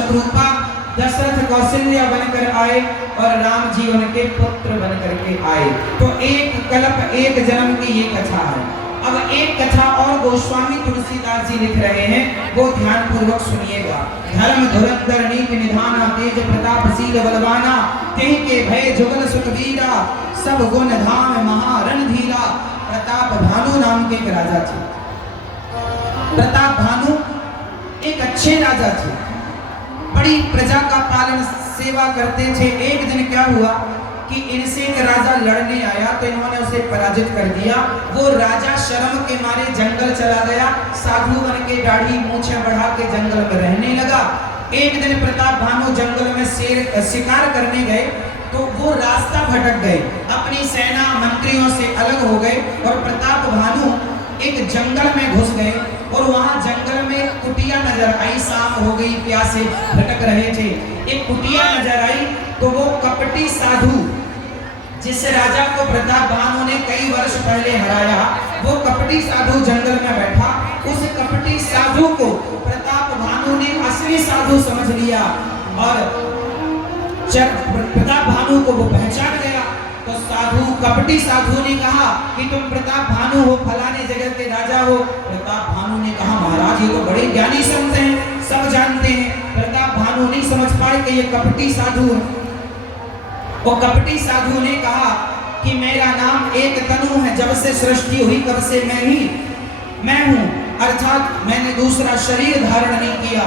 शत्रुपा दशरथ कौशल्या बनकर आए और राम जी उनके पुत्र बनकर के आए। तो एक कल्प एक जन्म की ये कथा है। अब एक कथा और गोस्वामी तुलसीदास जी लिख रहे हैं, वो ध्यान पूर्वक सुनिएगा। धर्म धुरंधर नीति निधाना तेज प्रतापशील बलवाना तेहि के भय जुगल सुखवीरा सब गुण धाम महारणधीरा। प्रताप भानु नाम के एक राजा थे। प्रताप भानु एक अच्छे राजा थे, बड़ी प्रजा का पालन सेवा करते थे। एक दिन क्या हुआ कि इनसे एक राजा लड़ने आया तो इन्होंने उसे पराजित कर दिया। वो राजा शर्म के मारे जंगल चला गया, साधु बन के दाढ़ी मूछें बढ़ा के जंगल में रहने लगा। एक दिन प्रताप भानु जंगल में शेर शिकार करने गए तो वो रास्ता भटक गए, अपनी सेना मंत्रियों से अलग हो गए और प्रताप भानु एक जंगल में घुस गए और वहां जंगल में कुटिया नजर आई। शाम हो गई, प्यासे भटक रहे थे, एक कुटिया नजर आई तो वो कपटी साधु जिस राजा को प्रताप भानु ने कई वर्ष पहले हराया, वो कपटी साधु जंगल में बैठा। उस कपटी साधु को प्रताप भानु ने असली साधु समझ लिया और प्रताप भानु को वो पहचान गया। तो साधु कपटी साधु ने कहा कि तुम प्रताप भानु हो, फलाने जगह के राजा हो। प्रताप भानु ने कहा महाराज ये तो बड़े ज्ञानी संत हैं, सब जानते हैं। प्रताप भानु नहीं समझ पाए कि ये कपटी साधु है। वो कपटी साधु ने कहा कि मेरा नाम एक तनु है, जब से सृष्टि हुई तब से मैं हूँ, अर्थात मैंने दूसरा शरीर धारण नहीं किया।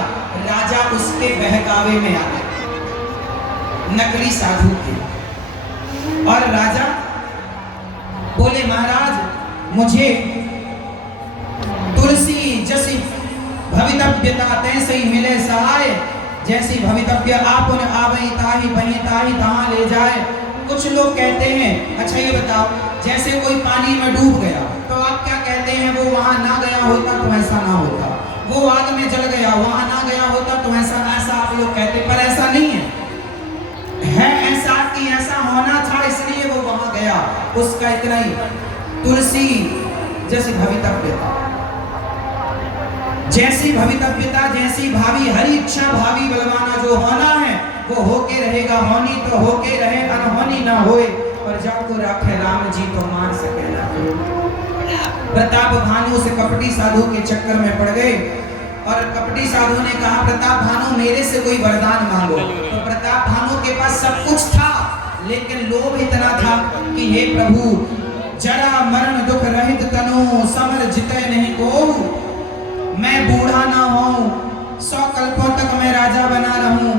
राजा उसके बहकावे में आ गए, नकली साधु थे। और राजा बोले महाराज मुझे तुलसी जैसी भवितव्यता तैसे ही मिले सहाय, जैसी भवितव्य आप उन आवई ताही बही ताही तहां ले जाए। कुछ लोग कहते हैं, अच्छा ये बताओ जैसे कोई पानी में डूब गया तो आप क्या कहते हैं, वो वहां ना गया होता तो ऐसा ना होता, वो आग में जल गया वहां ना गया होता तो ऐसा आप लोग कहते, पर ऐसा नहीं है ऐसा कि ऐसा होना था इसलिए वो वहां गया, उसका इतना ही। तुलसी जैसी भवितव्यता, जैसी भवितव्यता जैसी भावी, हरी इच्छा भावी बलवाना, जो होना है वो होके रहेगा, होनी तो होके रहे अनहोनी ना होए, और जब को राखे राम जी तो मान सके ना। प्रताप भानु से कपटी साधु के चक्कर में पड़ गए और कपटी साधु ने कहा प्रताप भानु मेरे से कोई वरदान मांगो। तो प्रताप भानु के पास सब कुछ था लेकिन लोभ इतना था कि हे प्रभु जरा मरण दुख रहित तनु समर जिते नहीं को, मैं बूढ़ा ना हूं 100 कल्पों तक मैं राजा बना रहूं।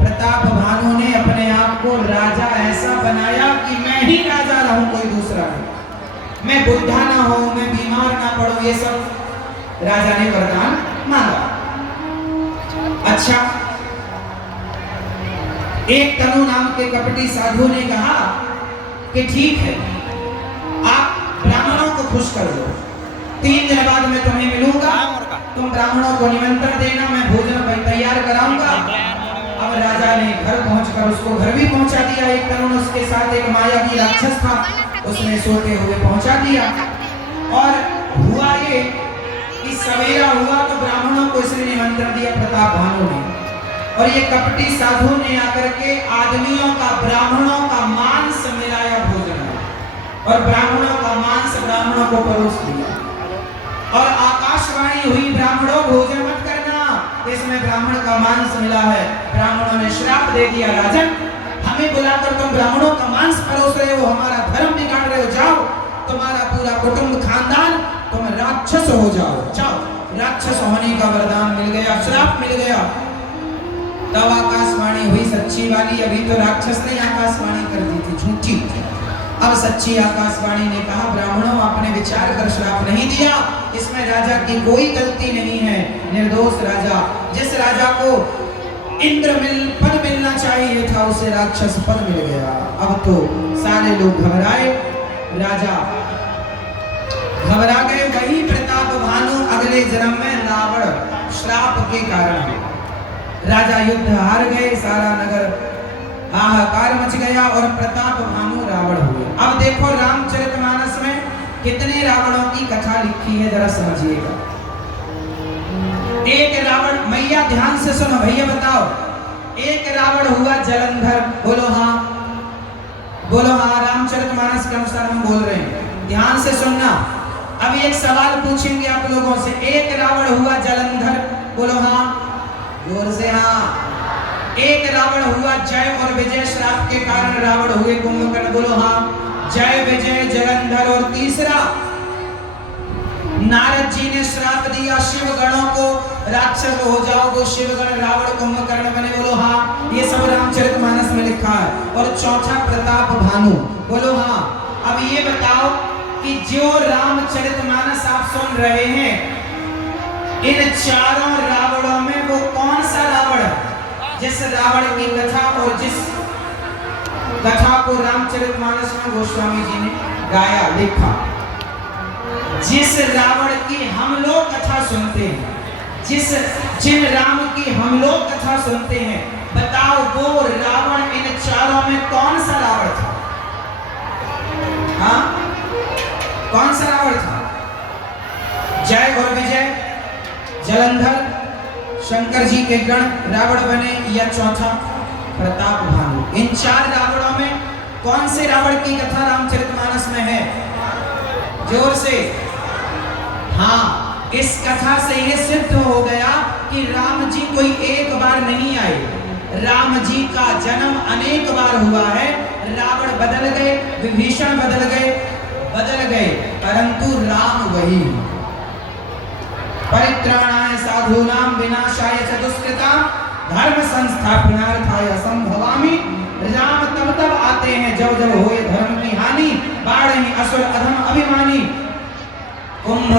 प्रताप भानु ने अपने आप को राजा ऐसा बनाया कि मैं ही राजा रहूं, कोई दूसरा नहीं। मैं बुढ़ा ना हूं, मैं बीमार ना पड़ूं, ये सब राजा ने वरदान मांगा। अच्छा, एक तनु नाम के कपटी साधु ने कहा कि ठीक है आप ब्राह्मणों को खुश कर दो, 3 दिन बाद मैं तुम्हें मिलूंगा, तुम ब्राह्मणों को निमंत्रण देना, मैं भोजन तैयार कराऊंगा। अब राजा ने घर पहुंचकर उसको घर भी पहुंचा दिया। एक तरुण उसके साथ एक मायावी राक्षस था, उसने सोते हुए पहुंचा दिया। और हुआ ये कि सवेरा हुआ तो ब्राह्मणों को इसने निमंत्रण दिया प्रताप भानु ने, और ये कपटी साधु ने आकर के आदमियों का ब्राह्मणों का मांस मिलाया भोजन में, और ब्राह्मणों का मांस ब्राह्मणों को परोस दिया। और आकाशवाणी हुई ब्राह्मणों भोजन मत करना, इसमें ब्राह्मण का मांस मिला है। ब्राह्मणों ने श्राप दे दिया राजन हमें बुलाकर तुम ब्राह्मणों का मांस परोस रहे हो, हमारा धर्म बिगाड़ रहे हो, जाओ तुम्हारा पूरा कुटुंब खानदान तुम राक्षस हो जाओ, जाओ। राक्षस होने का वरदान मिल गया, श्राप मिल गया। तब आकाशवाणी हुई सच्ची वाली, अभी तो राक्षस ने आकाशवाणी कर दी थी झूठी। अब सच्ची आकाशवाणी ने कहा ब्राह्मणों आपने विचार कर श्राप नहीं दिया, इसमें राजा की कोई गलती नहीं है, निर्दोष राजा। जिस राजा को इंद्र पद मिलना चाहिए था उसे राक्षस पद मिल गया। अब तो सारे लोग घबराए, राजा घबरा गए। वही प्रताप भानु अगले जन्म में रावण श्राप के कारण राजा युद्ध हार गए, सारा नगर हाहाकार मच गया और प्रताप भानु रावण हुए। अब देखो रामचरितमानस में कितने रावणों की कथा लिखी है, जरा समझिएगा। एक रावण, मैया ध्यान से सुनो, भैया बताओ, एक रावण हुआ जलंधर, बोलो हाँ, बोलो हाँ, रामचरितमानस के अनुसार हम बोल रहे हैं, ध्यान से सुनना। अभी एक सवाल पूछेंगे आप लोगों से, एक रावण हुआ जलंधर, बोलो हाँ, जोर से हाँ। एक रावण हुआ जय और विजय, श्राप के कारण रावण हुए कुंभकर्ण, बोलो हाँ, जय विजय जलंधर। और तीसरा, नारद जी ने श्राप दिया शिव गणों को, राक्षस हो जाओगे, शिवगण रावण कुंभकर्ण बने, बोलो हाँ, ये सब रामचरितमानस में लिखा है। और चौथा प्रताप भानु, बोलो हाँ। अब ये बताओ कि जो रामचरितमानस आप सुन रहे हैं, इन चारों रावणों में वो कौन सा रावण है जिस रावण की कथा और जिस कथा को रामचरितमानस में गोस्वामी जी ने गाया, लिखा, जिस रावण की हम लोग कथा सुनते हैं, जिन राम की हम लोग कथा सुनते हैं, बताओ वो रावण इन चारों में कौन सा रावण था? हाँ, कौन सा रावण था? जय और विजय, जलंधर, शंकर जी के गण रावण बने, या चौथा प्रताप भानु? इन चार रावणों में कौन से रावण की कथा रामचरितमानस में है? जोर से हाँ। इस कथा से यह सिद्ध हो गया कि राम जी कोई एक बार नहीं आए, राम जी का जन्म अनेक बार हुआ है। रावण बदल गए, विभीषण बदल गए, परंतु राम वही। परित्राणाय साधूनां विनाशाय च दुष्कृतां धर्म संस्थापनार्थाय संभवामि। राम तब आते हैं जब होए धर्म की हानि, बाढ़ असुर अधम अभिमानी। कुंभ